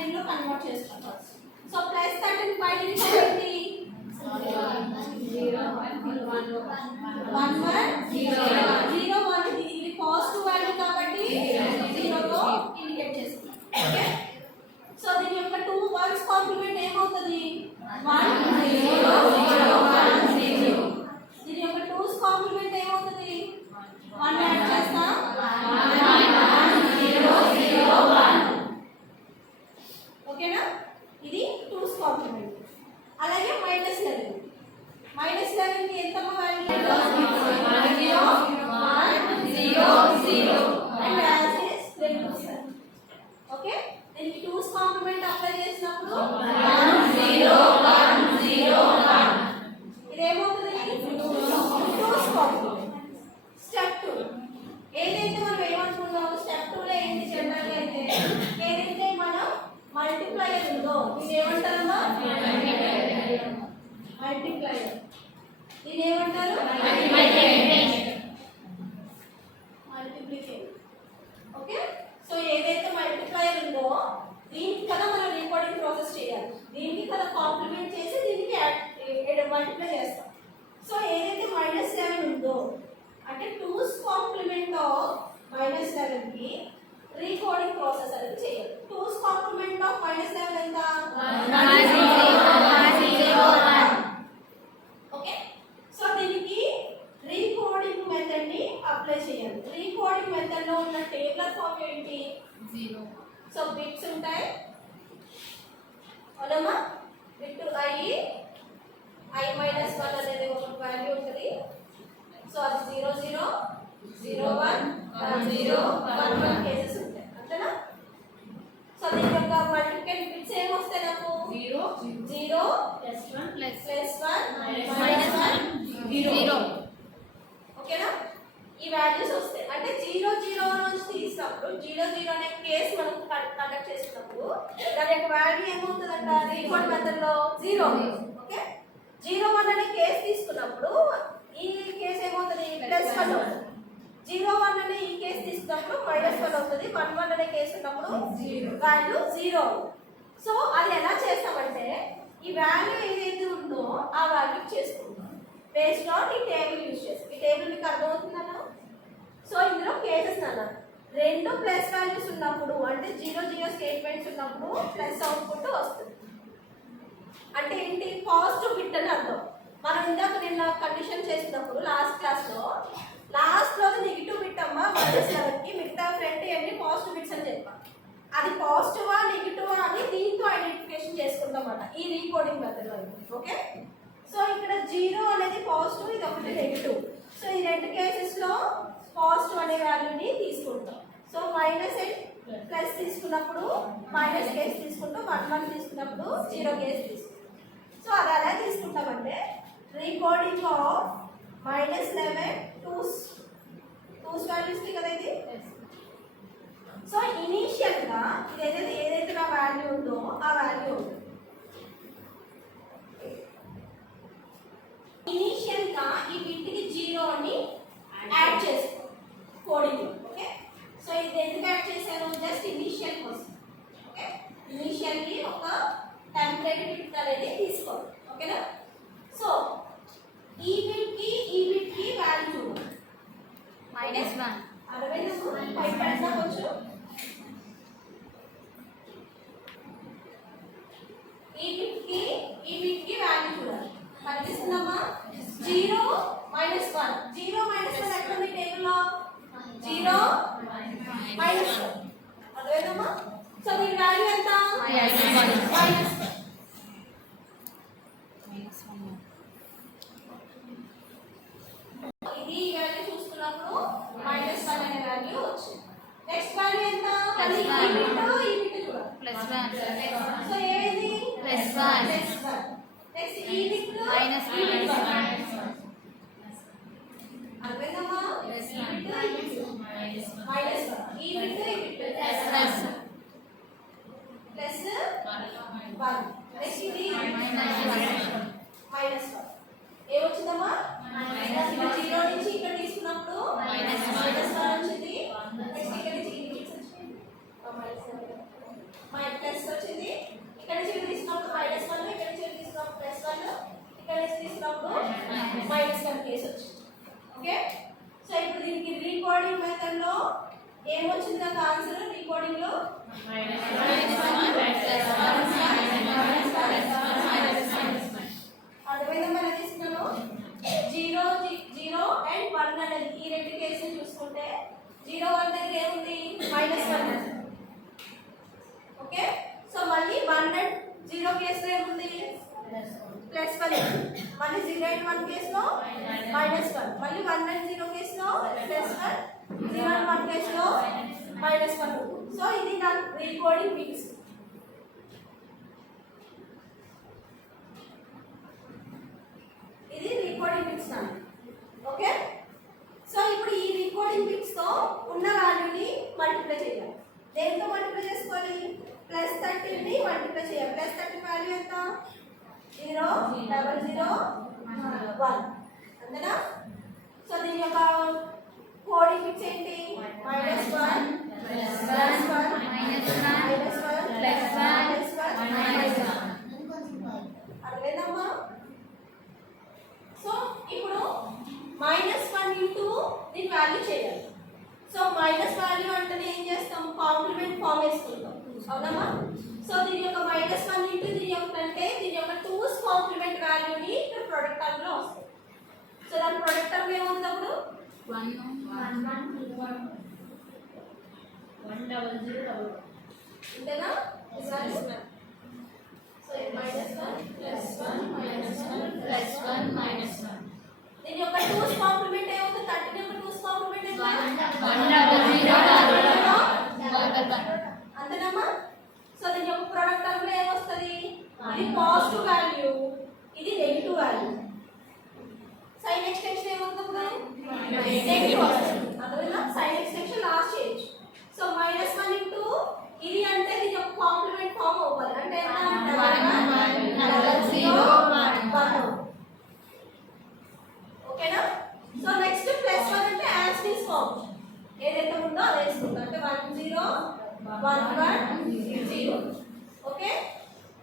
13 లో కన్వర్ట్ చేసుకుంటాం. So plus 13 బయట ఏంటి 1 ఇది పాజిటివ్ వాల్యూ కాబట్టి 0 తో ఇండికేట్ చేస్తున్నాం. ఓకే సో దీని యొక్క 2 1s కాంప్లిమెంట్ ఏమవుతుంది 1 0 0 1 0. దీని యొక్క 2s కాంప్లిమెంట్ ఏమవుతుంది 1 యాడ్ చేస్తా 1 0 0 1. ఓకేనా ఇది 2s కాంప్లిమెంట్. అలాగే -11 కి ఎంత value 0 1 0 0 and as is regular. Okay దీనికి 2s కాంప్లిమెంట్ అప్లై చేసినప్పుడు 1 0 1 0 1 ఇది ఏమవుతుంది 2s కాంప్లిమెంట్. స్టెప్ 2 ఏదైతే మనం ఏమనుకున్నామో స్టెప్ 2 లో ఏంటి జనరల్ అయితే ఏదైతే మనం మల్టిప్లైయర్ ఉందో ఇది ఏమంటారమ్మా మల్టిప్లైయర్. దీని ఏమంటారు మల్టిప్లికేషన్. ఓకే సో ఏదైతే మల్టిప్లైయర్ ఉందో దీనికి కదా మనం రీకోడింగ్ ప్రాసెస్ చేయాలి. దీనికి కదా కాంప్లిమెంట్ చేసి దీనికి మల్టిప్లై చేస్తాం. సో ఏదైతే -11 ఉందో అంటే 2s కాంప్లిమెంట్ ఆఫ్ -11 కి రీకోడింగ్ ప్రాసెస్ అనేది చేయాలి. 2s కాంప్లిమెంట్ ఆఫ్ -11 ఎంత 1 0 1. ఓకే సో దీనికి రీకోడింగ్ మెథడ్ ని అప్లై చేయాలి. రీకోడింగ్ మెథడ్ లో ఉన్న టేబులర్ ఫామ్ ఏంటి 0. సో బిట్స్ ఉంటాయి అవునమ్మా బిట్ i -1 అనేది ఒక వాల్యూ ఉంటుంది. సో అది 0 0 0 1 1 0 1 1 కేసెస్ ఉంటాయి అంతేనా. సో దీని యొక్క మల్టిప్లికేషన్ బిట్స్ ఏం వస్తాయి నాకు 0 0 +1 -1 0. ఓకేనా ఈ వాల్యూస్ వస్తాయి. అంటే 0 0 నుంచి తీసినప్పుడు 0 0 అనే కేస్ మనం కండక్ట్ చేసినప్పుడు దాని యొక్క వాల్యూ ఏమవుతుందంట రీకోడ్ మెథడ్ లో 0. ఓకే 0 1 అనే కేస్ తీసుకున్నప్పుడు ఈ కేస్ ఏమవుతుంది +1 అవుతుంది. 0 1 అనే ఈ కేస్ తీసుకున్నప్పుడు -1 అవుతుంది. 1 1 అనే కేసు ఉన్నప్పుడు వాల్యూ 0. సో అది ఎలా చేస్తామంటే ఈ వాల్యూ ఏదైతే ఉందో ఆ వాల్యూ చేసుకుంటాం బేస్డ్ ఆన్ ఈ టేబుల్ యూజ్ చేస్తాం. ఈ టేబుల్ మీకు అర్థమవుతుందన్నా. సో ఇందులో కేసెస్ అన్న రెండు ప్లస్ వాల్యూస్ ఉన్నప్పుడు అంటే 0 0 స్టేట్మెంట్స్ ఉన్నప్పుడు ప్లస్ అవుట్పుట్ వస్తుంది. అంటే ఏంటి పాజిటివ్ బిట్ అని అర్థం. మనం ఇందాక నిన్న కండిషన్ చేసినప్పుడు లాస్ట్ క్లాస్ లో నెగిటివ్ బిట్ అమ్మా -11 కి మిగతా ఫ్రంట్ అన్ని పాజిటివ్ బిట్స్ అని చెప్పాం. అది పాజిటివా నెగిటివా అని దీంతో ఐడెంటిఫికేషన్ చేసుకుంటాం అన్నమాట ఈ రీకోడింగ్ మెథడ్ లో. ఓకే సో ఇక్కడ 0 అనేది పాజిటివ్ ఇది ఒకటి నెగిటివ్. సో ఈ రెండు కేసెస్ లో పాజిటివ్ అనే వాల్యూని తీసుకుంటాం. సో ప్లస్ తీసుకున్నప్పుడు మైనస్ కేసు తీసుకుంటాం 1 1 తీసుకున్నప్పుడు 0 కేసు తీసుకుంటాం. సో అది ఎలా తీసుకుంటామంటే రీకోడింగ్ ఆఫ్ -11 2s వాల్యూస్ కదా ఇది. సో ఇనీషియల్ గా ఏదైతే నా వాల్యూ ఉందో ఆ వాల్యూ ఉంటుంది. ఇనీషియల్ గా ఈ బిట్ కి 0 అని యాడ్ చేసుకో కోడింగ్. ఓకే సో ఇది ఎందుకు యాడ్ చేశాను జస్ట్ ఇనీషియల్ కోసం. ఓకే ఇనీషియల్లీ ఒక టెంపరరీ బిట్ అనేది తీసుకోవాలి. ఓకేనా సో ఈ బిట్ కి వాల్యూ -1 అరవైనప్పుడు పై పైన కొంచెం ఈ బిట్ కి వాల్యూ చూడాలి. కనిపిస్తుందమ్మా 0 -1 0 -1 ఎక్కడ ఉంది టేబుల్ లో 0 -1 అర్థమైందమ్మా. సో దీని వాల్యూ ఎంత -1. ఇది ఈ వాల్యూ చూసుకున్నప్పుడు -1 అనే వాల్యూ వచ్చింది. నెక్స్ట్ వాల్యూ ఎంత ఈ బిట్ చూడాలి +1. సో ఏది +1. నెక్స్ట్ ఈ బిట్ -1 అర్థమైందమ్మా. ఈ బిట్ +1. నెక్స్ట్ ఇది -1 ఏమొచ్చిందమ్మా 0 నుంచి ఇక్కడ తీసుకున్నప్పుడు -1 వచ్చింది. నెక్స్ట్ ఇక్కడ నుంచి ప్లస్ వచ్చింది, ఇక్కడ నుంచి తీసుకున్నప్పుడు -1, ఇక్కడ నుంచి తీసుకున్నప్పుడు +1, ఇక్కడ నుంచి తీసుకున్నప్పుడు -1 కేసు వచ్చింది. ఓకే, సో ఇప్పుడు దీనికి రీకోడింగ్ మెథడ్ లో ఏమొచ్చింది నాకు ఆన్సర్? రీకోడింగ్ లో అర్థమైందా? మనం తీసుకున్నాను 0 0 అండ్ 1 అనేది ఈ రెండు కేసులు చూసుకుంటే 0 1 దగ్గర ఏముంది? -1. ఓకే, సో మళ్ళీ 1 అండ్ 0 కేసులో ఏముంది? +1. మళ్ళీ 0 అండ్ 1 కేసులో -1. మళ్ళీ 1 అండ్ 0 కేసులో +1, 0 అండ్ 1 కేసులో -1. సో ఇది నా రీకోడింగ్ మిక్స్. ఇది రీకోడింగ్ మిక్స్ నా. ఓకే, సో ఇప్పుడు ఈ రీకోడింగ్ మిక్స్ తో ఉన్న వాల్యూని మల్టిప్లై చేయాలి. దేంతో మల్టిప్లై చేసుకోవాలి? +13 ని మల్టిప్లై చేయాలి. +13 వాల్యూ ఎంత? 0 0 0 1. అంతేనా? సో దీని యొక్క కోడింగ్ మిక్స్ ఏంటి? -1 అర్థమైందమ్మా? సో ఇప్పుడు -1 ఇంటూ దీని వాల్యూ చేయాలి. సో మైనస్ వాల్యూ అంటే ఏం చేస్తాం? కాంప్లిమెంట్ ఫామ్ వేసుకుంటాం, అవునమ్మా? సో దీని యొక్క -1 ఇంటూ దీని యొక్క అంటే దీని యొక్క 2's కాంప్లిమెంట్ వాల్యూని ఇక్కడ ప్రొడక్ట్ టర్మ్ లో వస్తుంది. సో దాని ప్రొడక్ట్ టర్మ్ ఏమవుతుంది అప్పుడు? 1 1 1 100 అంతేనా? సో ఇది -1 +1 -1 దీని యొక్క 2's కాంప్లిమెంట్ ఏమవుతుంది? 13 యొక్క 2's కాంప్లిమెంట్ ఎంత? 100 అంతేనమ్మా? సో దీని యొక్క ప్రొడక్ట్ టర్మ్ లో ఏమొస్తుంది? ఇది పాజిటివ్ వాల్యూ, ఇది నెగటివ్ వాల్యూ. సైన్ ఎక్స్టెన్షన్ ఏమవుతుంది? నెగటివ్ వస్తుంది. అర్థమైందా? సైన్ ఎక్స్టెన్షన్ లాస్ట్ చేయొచ్చు. సో -1 ఇంటూ ఇది అంటే దీని యొక్క కాంప్లిమెంట్ ఫామ్ అవ్వాలి. అంటే ఎంత? 1 ఓకేనా? సో నెక్స్ట్ +1 అంటే యాజ్ ఇట్ ఈస్ ఫామ్ ఏదైతే ఉందో అదే వేసుకుంటాం. అంటే 1 0 1 1 0. ఓకే,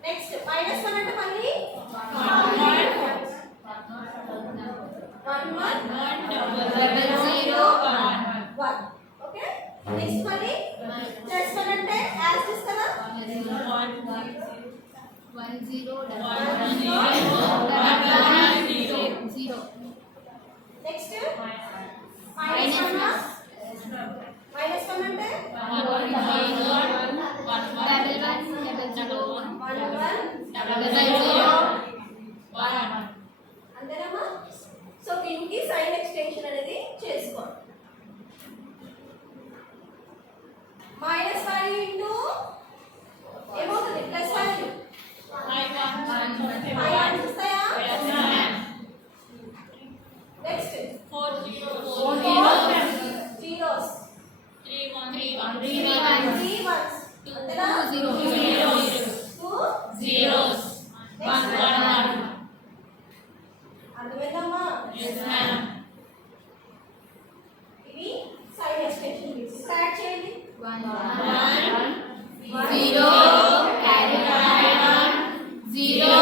నెక్స్ట్ -1 అంటే మళ్ళీ 1 1 0 1. ఓకే, నెక్స్ట్ మళ్ళీ +1 అంటే యాజ్ ఇట్ ఈస్ కదా? 1 0 0. నెక్స్ట్ -1 అంటే 1 అంతేనమ్మా? సో దీనికి సైన్ ఎక్స్టెన్షన్ అనేది చేసుకోవాలి. -1 ఇంటూ ఏమవుతుంది? +1 5 వస్తాయా? నెక్స్ట్ 4 zeros 3 ones అంతేనా? 2 zeros 1 1. అర్థమైందమ్మా? ఇవి సైన్ ఎక్స్టెన్షన్ స్టార్ట్ చేయండి. 1 0 carry 1 0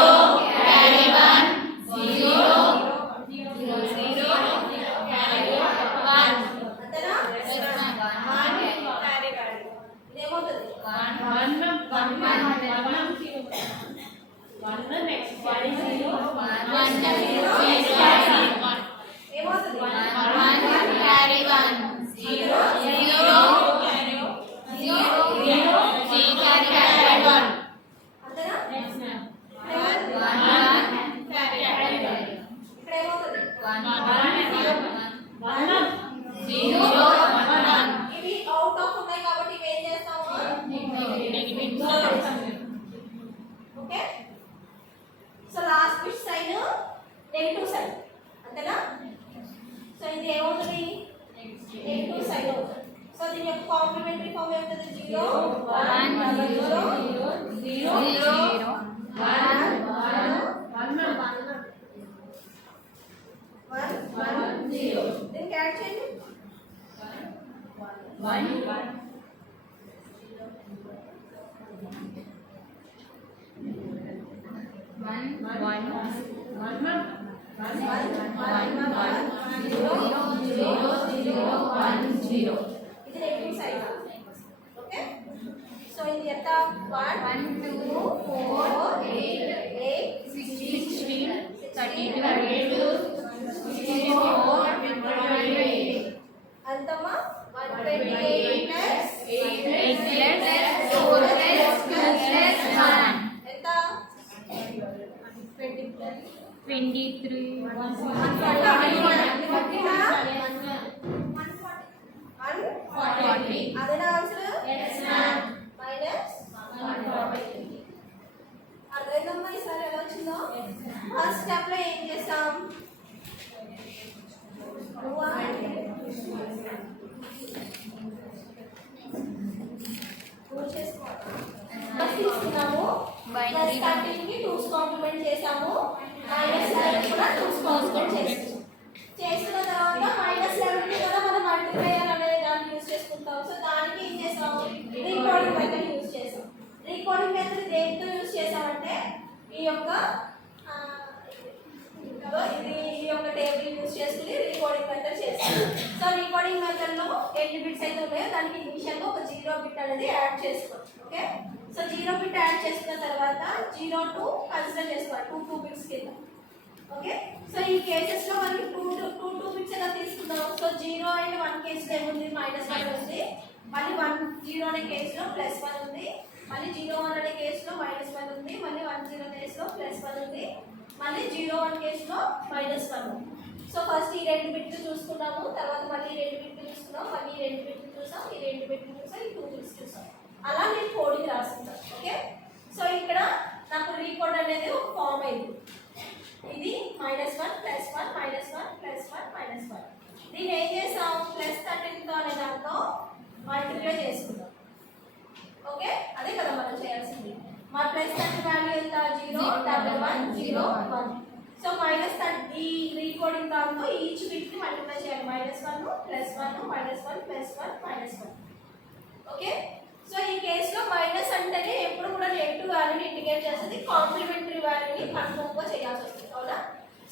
carry 1 0 0 carry 1 అంతేనా? 1 క్యారీ వాల్యూ ఇదేమవుతుంది? 1 next 1 0 ఏమవుతుంది? 1 carry 1 0 0 carry 1 అంతేనా? 1 carry 1 ఇక్కడ ఏమవుతుంది? 0 1. ఇవి అవుట్ ఆఫ్ ఉన్నాయి కాబట్టి ఇవి ఏం చేస్తాము? Okay, so last bit sign negative sign అంతేనా? సో ఇది ఏమవుతుంది? నెగటివ్ సైన్ అవుతుంది. సో దీని యొక్క కాంప్లిమెంటరీ ఫామ్ ఏమవుతుంది? 0 1 0 0 1 0. దీనికి యాడ్ చేయండి. 1 1 ఇది నెగిటివ్ సైడ్. ఓకే, సో ఇది ఎంత 1 2 4 8 16 32 అంతమా 128 ప్లస్ 8 4 ఎంత 23 140. అదేనా ఆన్సర్? మైనస్ 140. అర్థమైందమ్మా ఈసారి ఎలా వచ్చిందో? ఫస్ట్ స్టెప్ లో ఏం చేస్తాం? తీసుకున్నాము, ప్లస్ 13 కి 2's కాంప్లిమెంట్ చేసాము, మైనస్ 11 కూడా 2's కాంప్లిమెంట్ చేసాము. చేసిన తర్వాత మైనస్ 11 ని కూడా మనం మల్టిప్లైయర్ అనే దాన్ని యూజ్ చేసుకుంటాం. సో దానికి ఏం చేసాం? రీకోడింగ్ మెథడ్ యూజ్ చేసాం. రీకోడింగ్ మెథడ్ దేంతో యూజ్ చేసామంటే ఈ యొక్క టేబుల్ యూజ్ చేసుకుని రీకోడింగ్ మెథడ్ చేసాం. సో రీకోడింగ్ మెథడ్ లో ఎన్ని బిట్స్ అయితే ఉన్నాయో దానికి ఇనిషియల్ గా ఒక 0 బిట్ అనేది యాడ్ చేసుకోవచ్చు. ఓకే, సో 0 బిట్ యాడ్ చేసుకున్న తర్వాత 0 to కన్సిడర్ చేసుకోవాలి 2 బిట్స్ కింద. ఓకే, సో ఈ కేసెస్ లో మనకి 2 బిట్స్ ఎలా తీసుకుందాం? సో 0 అండ్ 1 కేసులో ఏముంది? -1 ఉంది. మళ్ళీ 1 0 అనే కేసులో +1 ఉంది. మళ్ళీ 0 1 అనే కేసులో -1 ఉంది. మళ్ళీ 1 0 కేసులో +1 ఉంది. మళ్ళీ 0 1 కేసులో -1 ఉంది. సో ఫస్ట్ ఈ 2 బిట్లు చూసుకున్నాము, తర్వాత మళ్ళీ 2 బిట్లు చూసుకున్నాం, మళ్ళీ 2 బిట్లు చూసాం, ఈ 2 బిట్లు చూసాం, ఈ 2 బిట్స్ చూసాం. అలా నేను కోడింగ్ రాస్తున్నాను. ఓకే, సో ఇక్కడ నాకు రీకోడ్ అనేది ఒక ఫామ్ అయింది. ఇది -1 +1 -1 +1 -1. దీన్ని ఏం చేసాం? +13 అనే దాంతో మల్టిప్లై చేసుకుందాం. ఓకే, అదే కదా మనం చేయాల్సింది. మా +13 వాల్యూ ఎంత? 0 1 1 0 1. సో -13 ఈ రీకోడింగ్ దాంతో ఈచ్ బిట్ ని మల్టిప్లై చేయాలి. -1 +1 -1 +1 -1. ఓకే, సో ఈ కేసులో మైనస్ అంటేనే ఎప్పుడు కూడా నెగిటివ్ వాల్యూని ఇండికేట్ చేస్తుంది, కాంప్లిమెంటరీ వాల్యూని కన్ఫర్మ్ గా చేయాల్సి వస్తుంది. అవునా?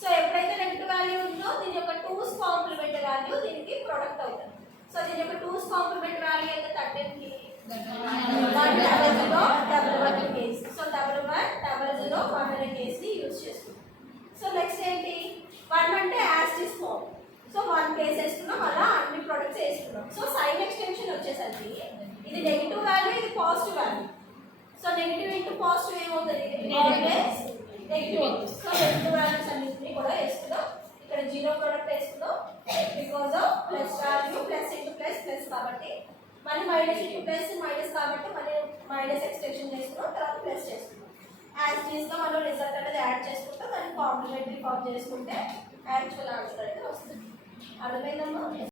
సో ఎప్పుడైతే నెగిటివ్ వాల్యూ ఉందో దీని యొక్క 2's కాంప్లిమెంట్ వాల్యూ దీనికి ప్రొడక్ట్ అవుతుంది. సో దీని యొక్క 2's కాంప్లిమెంట్ వాల్యూ ఎంత? 13 కి 100 కేస్. సో 1100 అనే కేస్ ని యూజ్ చేసుకుంటాం. సో నెక్స్ట్ ఏంటి? 1 అంటే as is form. So 1 case వేసుకున్నాం, అలా అన్ని ప్రొడక్ట్స్ వేసుకున్నాం. సో సైన్ ఎక్స్టెన్షన్ వచ్చేసరికి ఇది నెగిటివ్ వాల్యూ, ఇది positive value. So negative into positive ఏమవుతుంది? Always negative. So negative values అన్నింటినీ కూడా వేసుకుందాం. ఇక్కడ 0 ప్రొడక్ట్ వేసుకుందాం because of plus value, plus into plus plus కాబట్టి, మళ్ళీ మైనస్ ఇంటూ ప్లస్ మైనస్ కాబట్టి మళ్ళీ మైనస్ ఎక్స్టెన్షన్ చేసుకున్నాం, తర్వాత ప్లస్ చేసుకున్నాం. యాజ్ టీస్గా మనం రిజల్ట్ అనేది యాడ్ చేసుకుంటాం, దాన్ని కాంప్లిమెంటరీ ఫామ్ చేసుకుంటే యాక్చువల్ ఆన్సర్ అయితే వస్తుంది. అర్థమైందమ్మా?